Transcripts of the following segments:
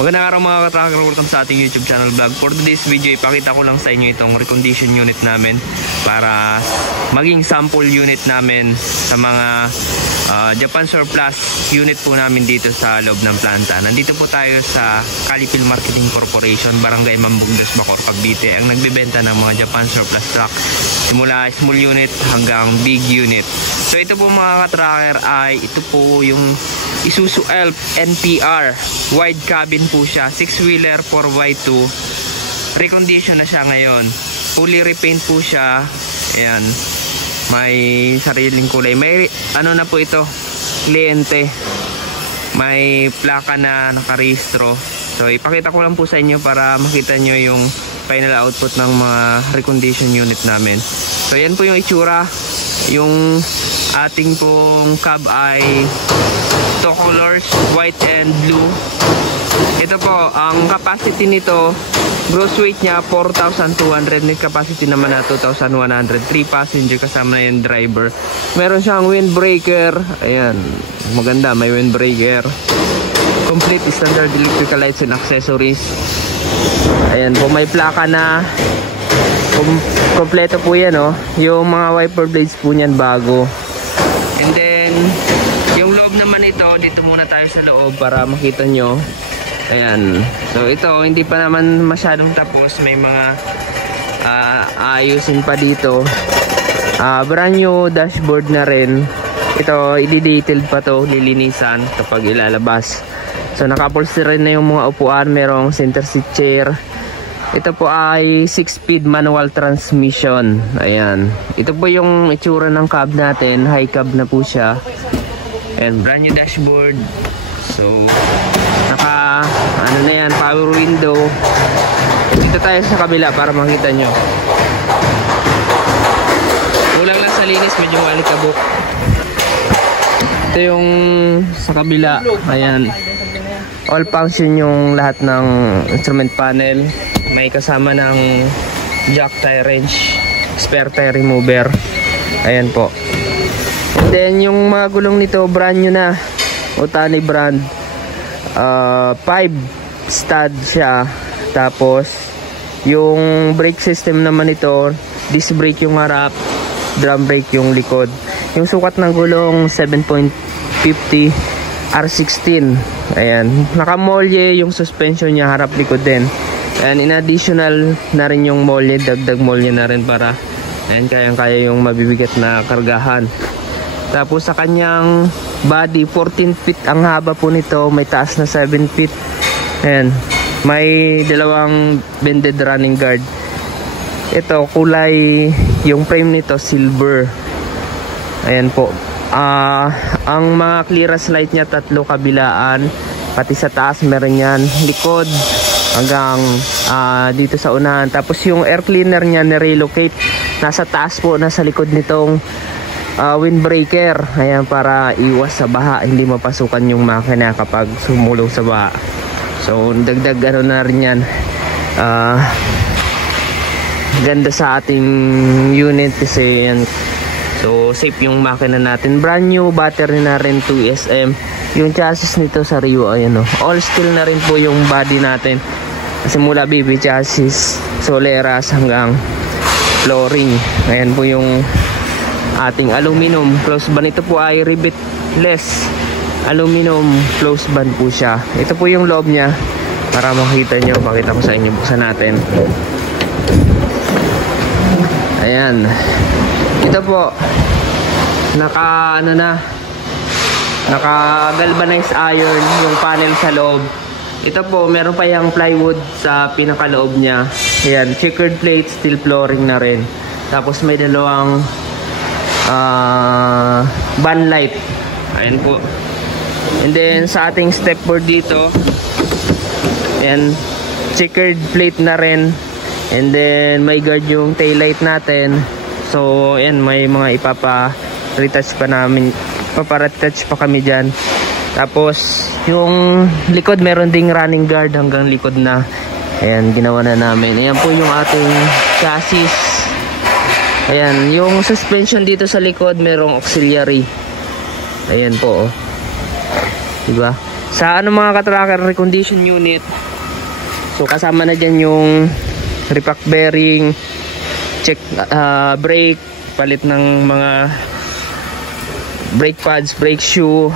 Magandang araw mga ka-tracker, welcome sa ating YouTube channel vlog. For today's video, ipakita ko lang sa inyo itong recondition unit namin para maging sample unit namin sa mga Japan Surplus unit po namin dito sa loob ng planta. Nandito po tayo sa Calipil Marketing Corporation, Barangay Mambugnas, Bacoor, Cavite, ang nagbebenta ng mga Japan Surplus truck simula small unit hanggang big unit. So ito po mga ka-tracker ay ito po yung Isuzu Elf NPR wide cabin po siya, 6-wheeler 4x2. Recondition na siya ngayon, fully repaint po siya. Ayan, may sariling kulay, may ano na po ito, kliyente, may plaka na nakarehistro. So ipakita ko lang po sa inyo para makita nyo yung final output ng mga recondition unit namin. So yan po yung itsura. Yung ating pong cab ay two colors, white and blue. Ito po, ang capacity nito, gross weight niya 4,200, net capacity naman na 2,100, 3 passenger kasama na yung driver. Meron siyang windbreaker, ayan, maganda, may windbreaker, complete standard electrical lights and accessories. Ayan po, may plaka na, kompleto po yan, oh. Yung mga wiper blades po niyan bago. And then yung loob naman ito, dito muna tayo sa loob para makita nyo. Ayan, so ito hindi pa naman masyadong tapos, may mga ayusin pa dito. Brand new dashboard na rin ito, i-detailed pa to, lilinisan kapag ilalabas. So naka-upholster rin na yung mga upuan, merong center seat chair. Ito po ay 6-speed manual transmission. Ayan, ito po yung itsura ng cab natin, high cab na po siya. And brand new dashboard. So naka ano na yan, power window. Dito tayo sa kabila para makita nyo. Kulang lang sa linis, medyo malikabok. Ito yung sa kabila. Ayan, all function yung lahat ng instrument panel. May kasama ng jack tire wrench, spare tire remover. Ayan po. And then yung mga gulong nito brand new na, Otani brand. 5 stud siya. Tapos yung brake system naman ito, disc brake yung harap, drum brake yung likod. Yung sukat ng gulong 7.50 R16. Ayan, nakamolye yung suspension niya, harap likod din. And in additional na rin yung molye, dagdag molye na rin para ayan, kayang-kaya yung mabibigat na kargahan. Tapos sa kanyang body, 14 feet ang haba po nito, may taas na 7 feet. Ayan, may dalawang bended running guard. Ito, kulay, yung frame nito silver. Ayan po. Ang mga clearance light niya, 3 kabilaan, pati sa taas meron yan, likod hanggang dito sa unahan. Tapos yung air cleaner niya ni-relocate, nasa taas po, nasa likod nitong windbreaker. Ayan, para iwas sa baha, hindi mapasukan yung makina kapag sumulong sa baha. So dagdag ano na rin yan, ganda sa ating unit kasi yan. So safe yung makina natin. Brand new battery na rin, 2SM. Yung chassis nito sa Rio, ayan o, all steel na rin po yung body natin. Simula baby chassis, soleras hanggang flooring. Ayan po yung ating aluminum close band. Ito po ay rivetless aluminum close band po siya. Ito po yung loob niya para makita nyo. Pakita ko sa inyo, buksan natin. Ayan, ito po naka ano na, naka galvanized iron yung panel sa loob. Ito po, meron pa yung plywood sa pinakaloob niya. Ayan, checkered plate, steel flooring na rin. Tapos may dalawang van light. Ayan po. And then sa ating stepboard dito, ayan, checkered plate na rin. And then may guard yung tail light natin. So ayan, may mga ipapa-retouch pa namin, paparetouch pa kami dyan. Tapos yung likod meron ding running guard hanggang likod na. Ayan, ginawa na namin. Ayan po yung ating chassis. Ayan, yung suspension dito sa likod merong auxiliary. Ayan po, oh. Diba? Sa ano mga katracker, recondition unit. So kasama na dyan yung repack bearing, check brake, palit ng mga brake pads, brake shoe.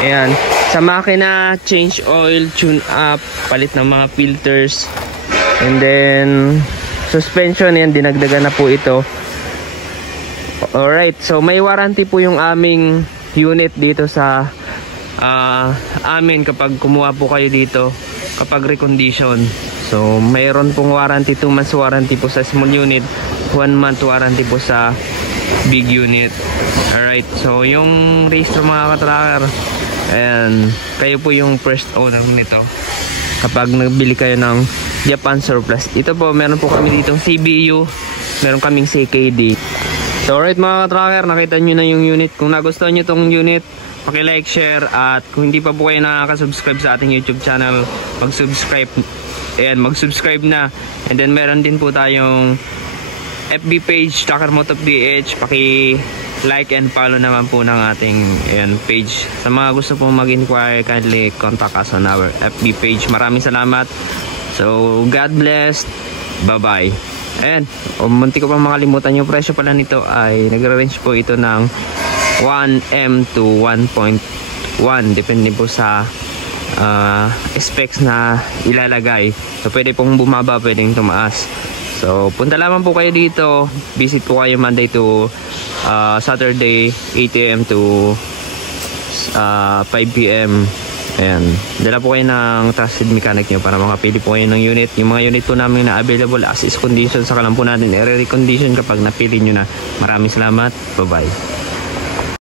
Ayan. Sa makina, change oil, tune up, palit ng mga filters. And then suspension, yan, dinagdagan na po ito. Alright, so may warranty po yung aming unit dito sa amin kapag kumuha po kayo dito kapag recondition. So mayroon pong warranty, 2 months warranty po sa small unit, 1 month warranty po sa big unit. Alright, so yung registro mga katracker, and kayo po yung first owner nito kapag nagbili kayo ng Japan Surplus. Ito po, meron po kami ditong CBU, meron kaming CKD. So alright mga katracker, nakita nyo na yung unit. Kung nagustuhan nyo tong unit, paki-like, share, at kung hindi pa po kayo nakaka-subscribe sa ating YouTube channel, mag-subscribe. Ayan, mag-subscribe na. And then meron din po tayong FB page, Tracker Moto PH. Paki-like and follow naman po ng ating page. Sa mga gusto po mag-inquire, kindly contact us on our FB page. Maraming salamat. So God bless. Bye-bye. Ayan, munti ko pa makalimutan, yung presyo pala nito ay nagre-range po ito ng 1M to 1.1 depende po sa specs na ilalagay. So pwede pong bumaba, pwedeng tumaas. So punta lamang po kayo dito, visit po kayo Monday to Saturday 8 AM to 5 PM. Ayan, dala po kayo ng trusted mechanic nyo para makapili po kayo ng unit. Yung mga unit po namin na available as is condition, saka lang po natin i-recondition kapag napili nyo na. Maraming salamat, bye bye.